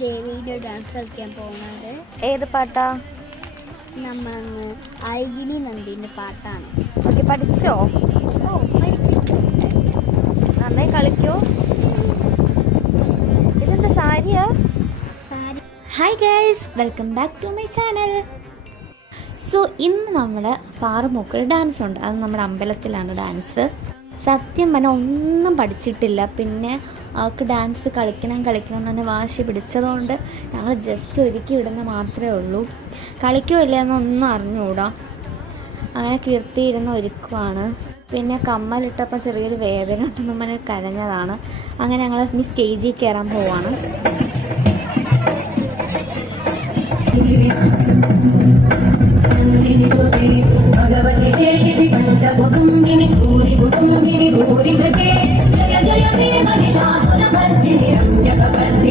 ദേവിയുടെ ഡാൻസ് കളിക്കാൻ പോകുന്നത്. ഏത് പാട്ടാ? നമ്മൾ അഴകിനി നന്ദിന്റെ പാട്ടാണ്. ഓക്കെ, പഠിച്ചോ? ഓ, പഠിച്ചിട്ടുണ്ട്. നന്നായി കളിക്കോ? ഇതെന്താ സാരിയാ? Sari. Hi guys, welcome back to my channel. So ഇന്ന് നമ്മൾ പാറമൂക്കിൽ ഡാൻസ് ഉണ്ട്. അത് നമ്മുടെ അമ്പലത്തിലാണ് ഡാൻസ്. സത്യം പറഞ്ഞാൽ ഒന്നും പഠിച്ചിട്ടില്ല. പിന്നെ അവൾക്ക് ഡാൻസ് കളിക്കണം എന്ന് തന്നെ വാശി പിടിച്ചതുകൊണ്ട് ഞങ്ങൾ ജസ്റ്റ് ഒരുക്കി വിടുന്ന മാത്രമേ ഉള്ളൂ. കളിക്കോ ഇല്ലയെന്നൊന്നും അറിഞ്ഞുകൂടാ. അങ്ങനെ കീർത്തി ഇരുന്ന് ഒരുക്കുവാണ്. പിന്നെ കമ്മലിട്ടപ്പോൾ ചെറിയൊരു വേദന ഉണ്ടെന്ന് പറഞ്ഞ് കരഞ്ഞതാണ്. അങ്ങനെ ഞങ്ങൾ ഇനി സ്റ്റേജിൽ കയറാൻ പോവാണ്. ഭഗവതി ജയ കണ്ഠകുംഭിനി ഭൂരി ഭൂരി ഭൂരി ജയ ജയ ഹേ മഹിഷാസുരമർദിനി രമ്യകവർദിനി